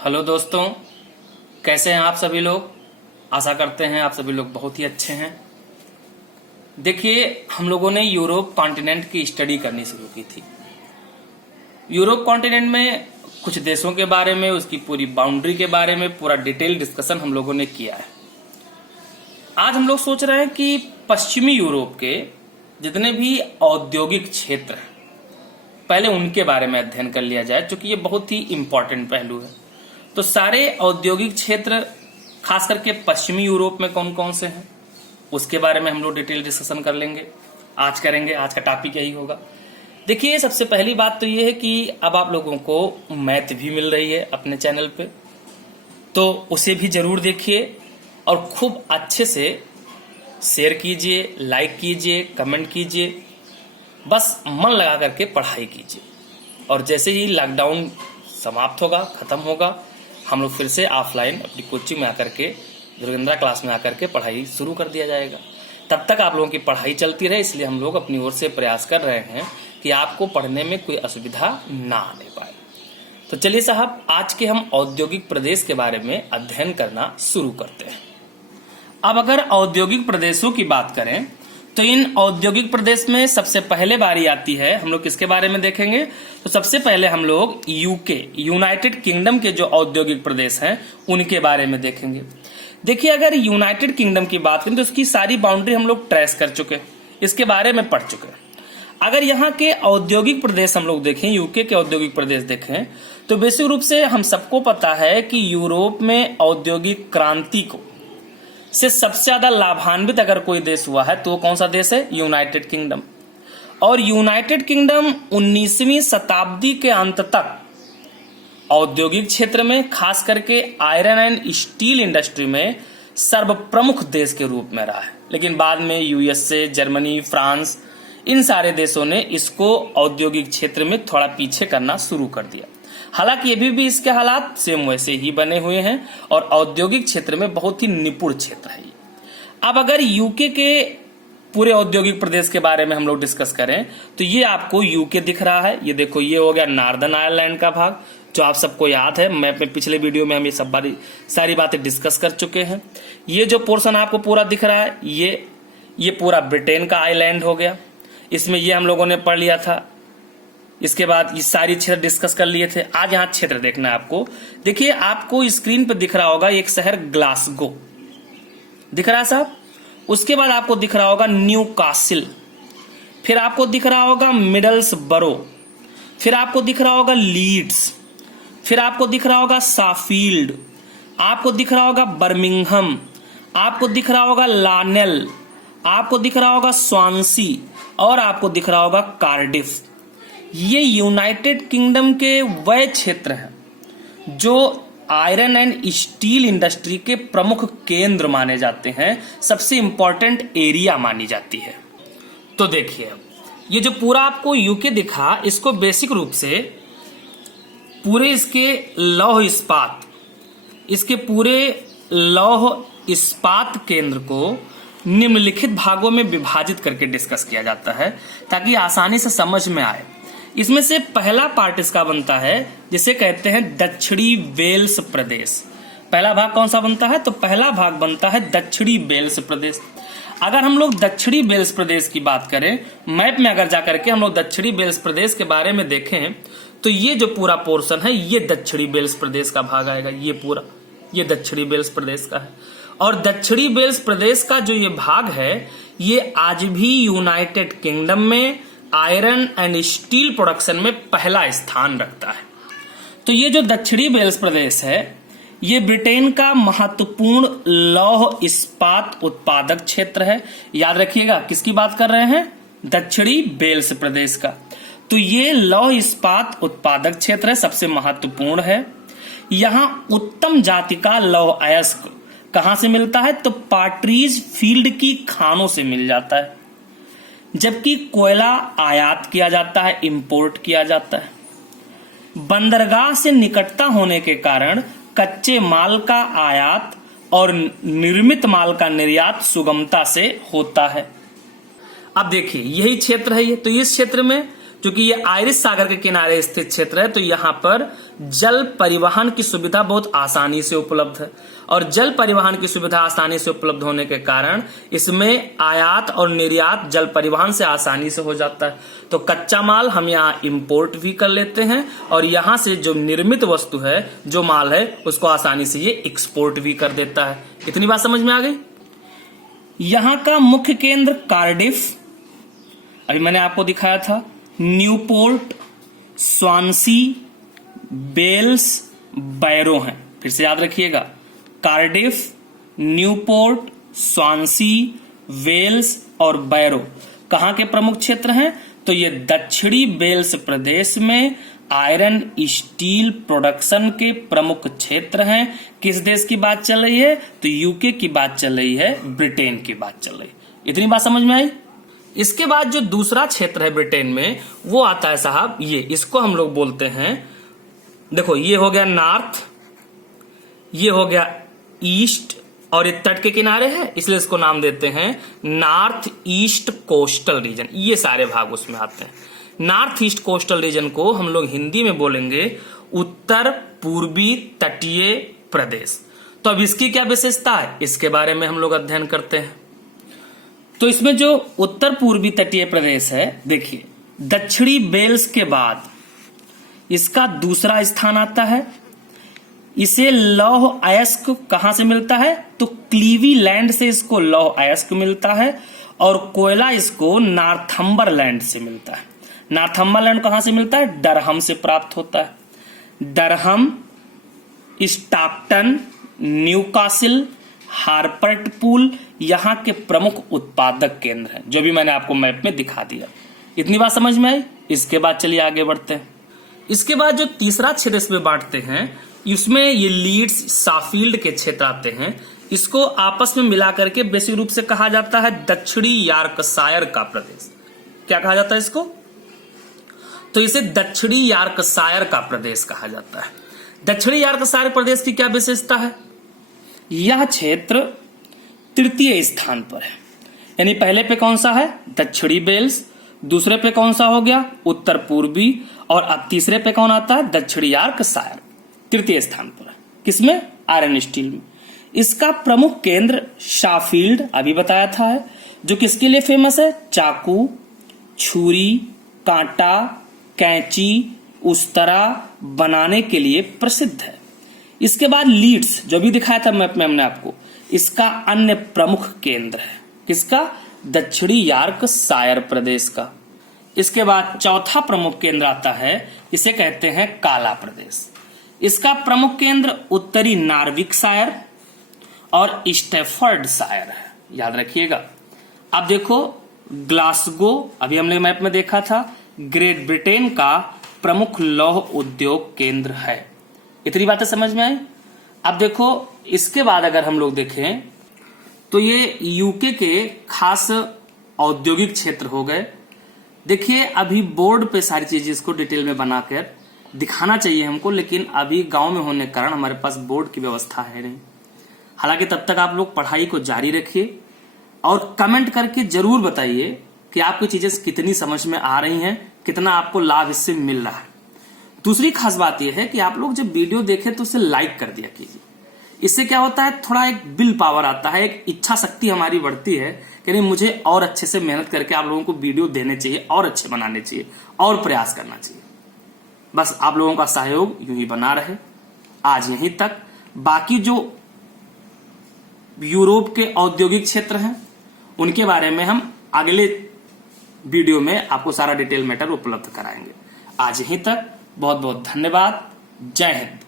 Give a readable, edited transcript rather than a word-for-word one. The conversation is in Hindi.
हेलो दोस्तों, कैसे हैं आप सभी लोग। आशा करते हैं आप सभी लोग बहुत ही अच्छे हैं। देखिए, हम लोगों ने यूरोप कॉन्टिनेंट की स्टडी करनी शुरू की थी। यूरोप कॉन्टिनेंट में कुछ देशों के बारे में, उसकी पूरी बाउंड्री के बारे में पूरा डिटेल डिस्कशन हम लोगों ने किया है। आज हम लोग सोच रहे हैं कि पश्चिमी यूरोप के जितने भी औद्योगिक क्षेत्र हैं, पहले उनके बारे में अध्ययन कर लिया जाए, क्योंकि ये बहुत ही इंपॉर्टेंट पहलू है। तो सारे औद्योगिक क्षेत्र खास करके पश्चिमी यूरोप में कौन कौन से हैं, उसके बारे में हम लोग डिटेल डिस्कशन कर लेंगे। आज का टॉपिक यही होगा। देखिए, सबसे पहली बात तो ये है कि अब आप लोगों को मैथ भी मिल रही है अपने चैनल पे, तो उसे भी जरूर देखिए और खूब अच्छे से शेयर कीजिए, लाइक कीजिए, कमेंट कीजिए। बस मन लगा करके पढ़ाई कीजिए और जैसे ही लॉकडाउन समाप्त होगा, खत्म होगा, हम लोग फिर से ऑफलाइन अपनी कोचिंग में आकर के, दुर्गेंद्रा क्लास में आकर के पढ़ाई शुरू कर दिया जाएगा। तब तक आप लोगों की पढ़ाई चलती रहे, इसलिए हम लोग अपनी ओर से प्रयास कर रहे हैं कि आपको पढ़ने में कोई असुविधा ना आने पाए। तो चलिए साहब, आज के हम औद्योगिक प्रदेश के बारे में अध्ययन करना शुरू करते हैं। अब अगर औद्योगिक प्रदेशों की बात करें तो इन औद्योगिक प्रदेश में सबसे पहले बारी आती है, हम लोग किसके बारे में देखेंगे, तो सबसे पहले हम लोग यूके, यूनाइटेड किंगडम के जो औद्योगिक प्रदेश हैं उनके बारे में देखेंगे। देखिए, अगर यूनाइटेड किंगडम की बात करें तो उसकी सारी बाउंड्री हम लोग ट्रेस कर चुके हैं, इसके बारे में पढ़ चुके हैं। अगर यहाँ के औद्योगिक प्रदेश हम लोग देखें, यूके के औद्योगिक प्रदेश देखें, तो बेसिक रूप से हम सबको पता है कि यूरोप में औद्योगिक क्रांति को से सबसे ज्यादा लाभान्वित अगर कोई देश हुआ है तो कौन सा देश है, यूनाइटेड किंगडम। और यूनाइटेड किंगडम 19वीं शताब्दी के अंत तक औद्योगिक क्षेत्र में, खास करके आयरन एंड स्टील इंडस्ट्री में सर्वप्रमुख देश के रूप में रहा है। लेकिन बाद में यूएसए, जर्मनी, फ्रांस, इन सारे देशों ने इसको औद्योगिक क्षेत्र में थोड़ा पीछे करना शुरू कर दिया। हालांकि अभी भी इसके हालात सेम वैसे ही बने हुए हैं और औद्योगिक क्षेत्र में बहुत ही निपुण क्षेत्र है। अब अगर यूके के पूरे औद्योगिक प्रदेश के बारे में हम लोग डिस्कस करें तो ये आपको यूके दिख रहा है। ये देखो, ये हो गया नॉर्दर्न आयरलैंड का भाग, जो आप सबको याद है। मैं अपने पिछले वीडियो में हम ये सब सारी बातें डिस्कस कर चुके हैं। ये जो पोर्शन आपको पूरा दिख रहा है, ये पूरा ब्रिटेन का आइलैंड हो गया। इसमें ये हम लोगों ने पढ़ लिया था। इसके बाद ये सारी क्षेत्र डिस्कस कर लिए थे। आज यहाँ क्षेत्र देखना है आपको। देखिए, आपको स्क्रीन पर दिख रहा होगा एक शहर ग्लासगो दिख रहा है साहब। उसके बाद आपको दिख रहा होगा न्यू कासिल, फिर आपको दिख रहा होगा मिडल्सबरो, फिर आपको दिख रहा होगा लीड्स, फिर आपको दिख रहा होगा साफील्ड, आपको दिख रहा होगा बर्मिंघम, आपको दिख रहा होगा लानेल, आपको दिख रहा होगा स्वांसी और आपको दिख रहा होगा कार्डिफ। ये यूनाइटेड किंगडम के वह क्षेत्र हैं जो आयरन एंड स्टील इंडस्ट्री के प्रमुख केंद्र माने जाते हैं, सबसे इंपॉर्टेंट एरिया मानी जाती है। तो देखिए, ये जो पूरा आपको यूके दिखा, इसको बेसिक रूप से पूरे इसके लौह इस्पात, इसके पूरे लौह इस्पात केंद्र को निम्नलिखित भागों में विभाजित करके डिस्कस किया जाता है ताकि आसानी से समझ में आए। इसमें से पहला पार्ट इसका बनता है जिसे कहते हैं दक्षिणी वेल्स प्रदेश। पहला भाग कौन सा बनता है, तो पहला भाग बनता है दक्षिणी वेल्स प्रदेश। अगर हम लोग दक्षिणी वेल्स प्रदेश की बात करें, मैप में अगर जाकर के हम लोग दक्षिणी वेल्स प्रदेश के बारे में देखें तो ये जो पूरा पोर्शन है, ये दक्षिणी वेल्स प्रदेश का भाग आएगा। ये पूरा, ये दक्षिणी वेल्स प्रदेश का है। और दक्षिणी वेल्स प्रदेश का जो ये भाग है, ये आज भी यूनाइटेड किंगडम में आयरन एंड स्टील प्रोडक्शन में पहला स्थान रखता है। तो ये जो दक्षिणी वेल्स प्रदेश है, ये ब्रिटेन का महत्वपूर्ण लौह इस्पात उत्पादक क्षेत्र है। याद रखिएगा, किसकी बात कर रहे हैं, दक्षिणी वेल्स प्रदेश का। तो ये लौह इस्पात उत्पादक क्षेत्र है, सबसे महत्वपूर्ण है। यहां उत्तम जाति का लौह अयस्क कहां से मिलता है, तो पार्ट्रीज फील्ड की खानों से मिल जाता है। जबकि कोयला आयात किया जाता है, इंपोर्ट किया जाता है। बंदरगाह से निकटता होने के कारण कच्चे माल का आयात और निर्मित माल का निर्यात सुगमता से होता है। अब देखिए, यही क्षेत्र है ये। तो इस क्षेत्र में क्योंकि ये आयरिश सागर के किनारे स्थित क्षेत्र है, तो यहाँ पर जल परिवहन की सुविधा बहुत आसानी से उपलब्ध है। और जल परिवहन की सुविधा आसानी से उपलब्ध होने के कारण इसमें आयात और निर्यात जल परिवहन से आसानी से हो जाता है। तो कच्चा माल हम यहाँ इंपोर्ट भी कर लेते हैं और यहाँ से जो निर्मित वस्तु है, जो माल है, उसको आसानी से ये एक्सपोर्ट भी कर देता है। इतनी बात समझ में आ गई। यहाँ का मुख्य केंद्र कार्डिफ, अभी मैंने आपको दिखाया था, न्यूपोर्ट, स्वानसी, बेल्स, बैरो हैं। फिर से याद रखिएगा, कार्डिफ, न्यूपोर्ट, स्वानसी, वेल्स और बैरो कहाँ के प्रमुख क्षेत्र हैं? तो ये दक्षिणी वेल्स प्रदेश में आयरन स्टील प्रोडक्शन के प्रमुख क्षेत्र हैं। किस देश की बात चल रही है? तो यूके की बात चल रही है, ब्रिटेन की बात चल रही है। इतनी बात समझ में आई। इसके बाद जो दूसरा क्षेत्र है ब्रिटेन में, वो आता है साहब ये, इसको हम लोग बोलते हैं, देखो ये हो गया नॉर्थ, ये हो गया ईस्ट, और ये तट के किनारे है, इसलिए इसको नाम देते हैं नॉर्थ ईस्ट कोस्टल रीजन। ये सारे भाग उसमें आते हैं। नॉर्थ ईस्ट कोस्टल रीजन को हम लोग हिंदी में बोलेंगे उत्तर पूर्वी तटीय प्रदेश। तो अब इसकी क्या विशेषता है, इसके बारे में हम लोग अध्ययन करते हैं। तो इसमें जो उत्तर पूर्वी तटीय प्रदेश है, देखिए दक्षिणी वेल्स के बाद इसका दूसरा स्थान आता है। इसे लौह अयस्क कहां से मिलता है? तो क्लीवीलैंड से इसको लौह अयस्क मिलता है, और कोयला इसको नॉर्थम्बरलैंड से मिलता है। नॉर्थम्बरलैंड कहां से मिलता है? डरहम से प्राप्त होता है। डरहम, स्टॉकटन, न्यूकासिल, हार्परपूल यहाँ के प्रमुख उत्पादक केंद्र हैं, जो भी मैंने आपको मैप में दिखा दिया। इतनी बात समझ में आई। इसके बाद चलिए आगे बढ़ते हैं। इसके बाद जो तीसरा क्षेत्र इसमें बांटते हैं, इसमें ये लीड्स, साफील्ड के क्षेत्र आते हैं। इसको आपस में मिलाकर के बेसिक रूप से कहा जाता है दक्षिणी यॉर्कशायर का प्रदेश। क्या कहा जाता है इसको? तो इसे दक्षिणी यॉर्कशायर का प्रदेश कहा जाता है। दक्षिणी यॉर्कशायर प्रदेश की क्या विशेषता है? यह क्षेत्र तृतीय स्थान पर है। यानी पहले पे कौन सा है? दक्षिणी वेल्स, दूसरे पे कौन सा हो गया? उत्तर पूर्वी, और अब तीसरे पे कौन आता है? दक्षिणी यॉर्कशायर तृतीय स्थान पर है। किसमें? आयरन स्टील में। इसका प्रमुख केंद्र शाफील्ड अभी बताया था है, जो किसके लिए फेमस है? चाकू, छुरी, कांटा, कैंची, उस्तरा बनाने के लिए प्रसिद्ध है। इसके बाद लीड्स, जो भी दिखाया था मैप में हमने आपको, इसका अन्य प्रमुख केंद्र है। किसका? दक्षिणी यॉर्कशायर प्रदेश का। इसके बाद चौथा प्रमुख केंद्र आता है, इसे कहते हैं काला प्रदेश। इसका प्रमुख केंद्र उत्तरी नॉर्विकशायर और स्टैफर्डशायर है। याद रखिएगा। अब देखो ग्लासगो, अभी हमने मैप में देखा था, ग्रेट ब्रिटेन का प्रमुख लौह उद्योग केंद्र है। इतनी बातें समझ में आई। अब देखो इसके बाद अगर हम लोग देखें तो ये यूके के खास औद्योगिक क्षेत्र हो गए। देखिए अभी बोर्ड पे सारी चीजें इसको डिटेल में बनाकर दिखाना चाहिए हमको, लेकिन अभी गांव में होने के कारण हमारे पास बोर्ड की व्यवस्था है नहीं। हालांकि तब तक आप लोग पढ़ाई को जारी रखिए और कमेंट करके जरूर बताइए कि आपको चीजें कितनी समझ में आ रही हैं, कितना आपको लाभ इससे मिल रहा है। दूसरी खास बात यह है कि आप लोग जब वीडियो देखें तो उसे लाइक कर दिया कीजिए। इससे क्या होता है, थोड़ा एक विल पावर आता है, एक इच्छा शक्ति हमारी बढ़ती है कि नहीं मुझे और अच्छे से मेहनत करके आप लोगों को वीडियो देने चाहिए, और अच्छे बनाने चाहिए, और प्रयास करना चाहिए। बस आप लोगों का सहयोग यूं ही बना रहे। आज यहीं तक। बाकी जो यूरोप के औद्योगिक क्षेत्र हैं उनके बारे में हम अगले वीडियो में आपको सारा डिटेल मैटर उपलब्ध कराएंगे। आज यहीं तक। बहुत बहुत धन्यवाद। जय हिंद।